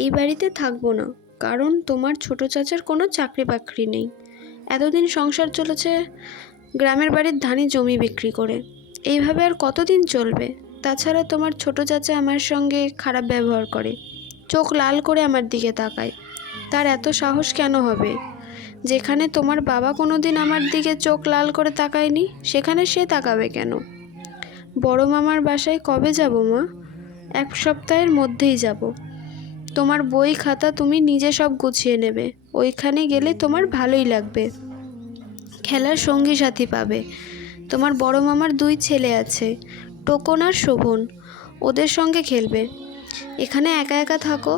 এই বাড়িতে থাকবো না, কারণ তোমার ছোট চাচার কোনো চাকরি বাকরি নেই। এতদিন সংসার চলেছে গ্রামের বাড়ির ধানি জমি বিক্রি করে। এইভাবে আর কতদিন চলবে? তাছাড়া তোমার ছোট চাচা আমার সঙ্গে খারাপ ব্যবহার করে, চোখ লাল করে আমার দিকে তাকায়। তার এত সাহস কেন হবে? যেখানে তোমার বাবা কোনোদিন আমার দিকে চোখ লাল করে তাকায়নি, সেখানে সে তাকাবে কেন? বড় মামার বাসায় কবে যাব মা? 1 সপ্তাহের মধ্যেই যাব। তোমার বই খাতা তুমি নিজে সব গুছিয়ে নেবে। ওইখানে গেলে তোমার ভালোই লাগবে, খেলার সঙ্গী সাথী পাবে। তোমার বড় মামার 2 ছেলে আছে, টোকন আর শোভন, ওদের সঙ্গে খেলবে। এখানে একা একা থাকো।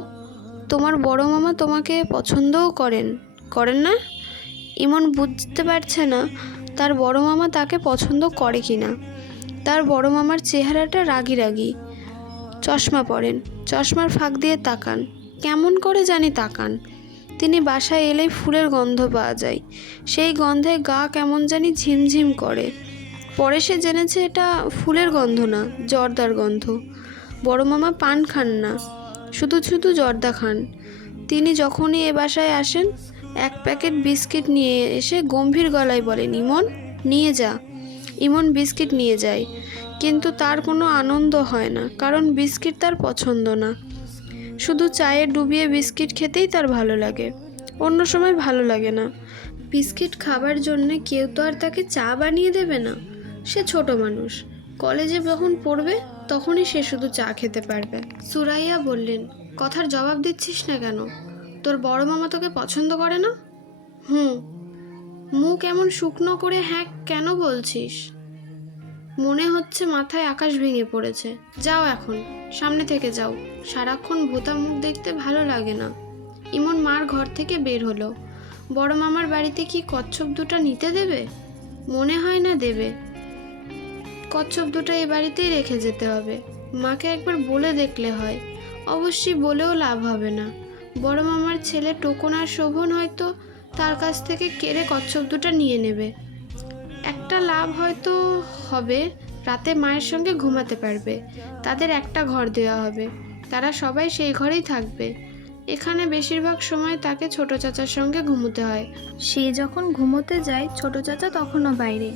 তোমার বড় মামা তোমাকে পছন্দও করেন না? ইমন বুঝতে পারছে না তার বড় মামা তাকে পছন্দ করে কিনা। তার বড় মামার চেহারাটা রাগী রাগী, চশমা পরেন, চশমার ফাঁক দিয়ে তাকান, কেমন করে জানি তাকান। তিনি বাসায় এলেই ফুলের গন্ধ পাওয়া যায়, সেই গন্ধে গা কেমন জানি ঝিমঝিম করে। পরে সে জেনেছে এটা ফুলের গন্ধ না, জর্দার গন্ধ। বড় মামা পান খান না, শুধু শুধু জর্দা খান। তিনি যখনই এ বাসায় আসেন 1 প্যাকেট বিস্কিট নিয়ে এসে গম্ভীর গলায় বলেন, ইমন নিয়ে যা। ইমন বিস্কিট নিয়ে যায়, কিন্তু তার কোনো আনন্দ হয় না, কারণ বিস্কিট তার পছন্দ না। শুধু চায়ে ডুবিয়ে বিস্কিট খেতেই তার ভালো লাগে, অন্য সময় ভালো লাগে না। বিস্কিট খাবার জন্য কেউ তো আর তাকে চা বানিয়ে দেবে না। সে ছোট মানুষ, কলেজে যখন পড়বে তখনই সে শুধু চা খেতে পারবে। সুরাইয়া বললেন, কথার জবাব দিচ্ছিস না কেন? তোর বড় মামা তোকে পছন্দ করে না? মুখ এমন শুকনো করে হ্যাঁ কেন বলছিস? মনে হচ্ছে মাথায় আকাশ ভেঙে পড়েছে। যাও এখন, সামনে থেকে যাও, সারাক্ষণ ভোঁতা মুখ দেখতে ভালো লাগে না। ইমন মার ঘর থেকে বের হলো। বড় মামার বাড়িতে কি কচ্ছপ দুটা নিতে দেবে? মনে হয় না দেবে। কচ্ছপ দুটো এই বাড়িতেই রেখে যেতে হবে। মাকে একবার বলে দেখলে হয়। অবশ্যই বলেও লাভ হবে না। বড় মামার ছেলে টোকন আর শোভন হয়তো তার কাছ থেকে কেড়ে কচ্ছপ দুটো নিয়ে নেবে। একটা লাভ হয়তো হবে, রাতে মায়ের সঙ্গে ঘুমাতে পারবে। তাদের একটা ঘর দেওয়া হবে, তারা সবাই সেই ঘরেই থাকবে। এখানে বেশিরভাগ সময় তাকে ছোট চাচার সঙ্গে ঘুমোতে হয়। সে যখন ঘুমোতে যায় ছোট চাচা তখনও বাইরে।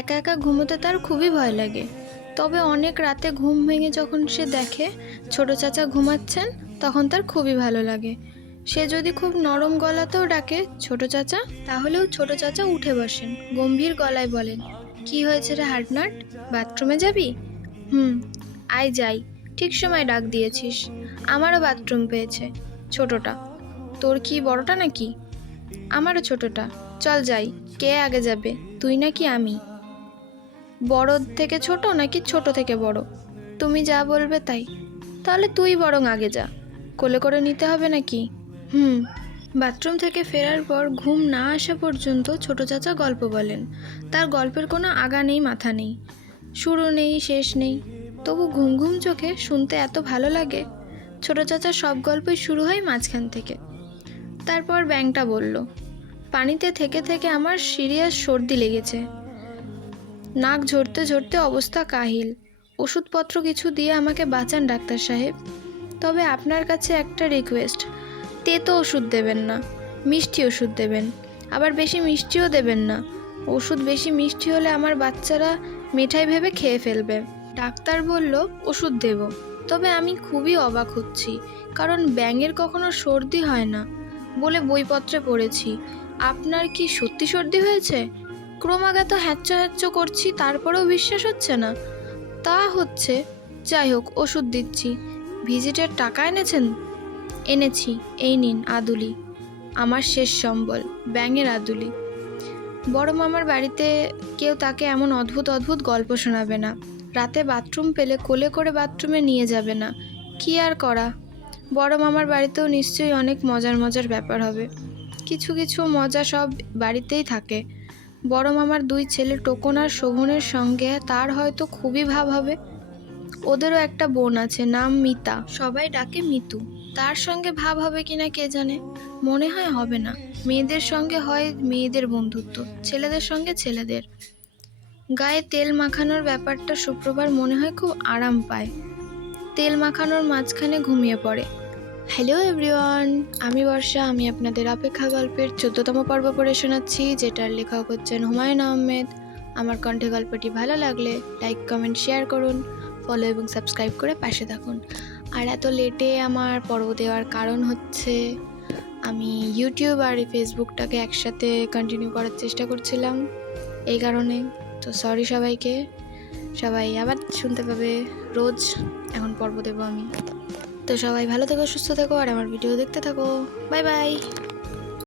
একা একা ঘুমোতে তার খুবই ভয় লাগে। তবে অনেক রাতে ঘুম ভেঙে যখন সে দেখে ছোট চাচা ঘুমাচ্ছেন, তখন তার খুবই ভালো লাগে। সে যদি খুব নরম গলাতেও ডাকে ছোট চাচা, তাহলেও ছোট চাচা উঠে বসেন, গম্ভীর গলায় বলেন, কি হয়েছে রে হার্টনাট, বাথরুমে যাবি? আয় যাই, ঠিক সময় ডাক দিয়েছিস। আমারও বাথরুম পেয়েছে। ছোটটা? তোর কি বড়টা নাকি? আমারও ছোটটা। চল যাই। কে আগে যাবে, তুই নাকি আমি? বড় থেকে ছোট নাকি ছোট থেকে বড়? তুমি যা বলবে তাই। তাহলে তুই বরং আগে যা, কোলে করে নিতে হবে নাকি? বাথরুম থেকে ফেরার পর ঘুম না আসা পর্যন্ত ছোট চাচা গল্প বলেন। তার গল্পের কোনো আগা নেই, মাথা নেই, শুরু নেই, শেষ নেই, তবু ঘুম ঘুম চোখে শুনতে এত ভালো লাগে। ছোট চাচার সব গল্পই শুরু হয় মাঝখান থেকে। তারপর ব্যাঙটা বলল, পানিতে থেকে থেকে আমার সিরিয়াস সর্দি লেগেছে, নাক ঝরতে ঝরতে অবস্থা কাহিল। ওষুধপত্র কিছু দিয়ে আমাকে বাঁচান ডাক্তার সাহেব। তবে আপনার কাছে একটা রিকোয়েস্ট, তেতো ওষুধ দেবেন না, মিষ্টি ওষুধ দেবেন। আবার বেশি মিষ্টিও দেবেন না। ওষুধ বেশি মিষ্টি হলে আমার বাচ্চারা মিঠাই ভেবে খেয়ে ফেলবে। ডাক্তার বলল ওষুধ দেব, তবে আমি খুবই অবাক হচ্ছি, কারণ ব্যাঙের কখনো সর্দি হয় না বলে বইপত্রে পড়েছি। আপনার কি সত্যি সর্দি হয়েছে? ক্রমাগত হ্যাচ্চ হ্যাচ্চ করছি, তারপরেও বিশ্বাস হচ্ছে না। তা হচ্ছে, যাই হোক, ওষুধ দিচ্ছি। ভিজিটের টাকা এনেছেন? এনেছি, এই নিন আদুলি, আমার শেষ সম্বল, ব্যাঙের আদুলি। বড় মামার বাড়িতে কেউ তাকে এমন অদ্ভুত অদ্ভুত গল্প শোনাবে না। রাতে বাথরুম পেলে কোলে করে বাথরুমে নিয়ে যাবে না। কি আর করা, বড় মামার বাড়িতেও নিশ্চয়ই অনেক মজার মজার ব্যাপার হবে। কিছু কিছু মজা সব বাড়িতেই থাকে। বড় মামার 2 ছেলে টোকন আর শোভনের সঙ্গে তার হয়তো খুবই ভাব হবে। ওদেরও একটা বোন আছে, নাম মিতা, সবাই ডাকে মিতু। তার সঙ্গে ভাব হবে কিনা কে জানে, মনে হয় হবে না। মেয়েদের সঙ্গে হয় মেয়েদের বন্ধুত্ব, ছেলেদের সঙ্গে ছেলেদের। গায়ে তেল মাখানোর ব্যাপারটা শুক্রবার মনে হয় খুব আরাম পায়। তেল মাখানোর মাঝখানে ঘুমিয়ে পড়ে। হ্যালো এভরিওয়ান, আমি বর্ষা। আমি আপনাদের অপেক্ষা গল্পের 14তম পর্ব পড়ে শোনাচ্ছি, যেটার লেখক হচ্ছেন হুমায়ুন আহমেদ। আমার কণ্ঠে গল্পটি ভালো লাগলে লাইক, কমেন্ট, শেয়ার করুন, ফলো এবং সাবস্ক্রাইব করে পাশে থাকুন। আর এত লেটে আমার পর্ব দেওয়ার কারণ হচ্ছে আমি ইউটিউব আর ফেসবুকটাকে একসাথে কন্টিনিউ করার চেষ্টা করছিলাম, এই কারণে। তো সরি সবাইকে, সবাই আবার শুনতে পাবে রোজ। এখন পর্ব দেবো আমি। তো সবাই ভালো থেকো, সুস্থ থেকো, আর আমার ভিডিও দেখতে থাকো। Bye bye.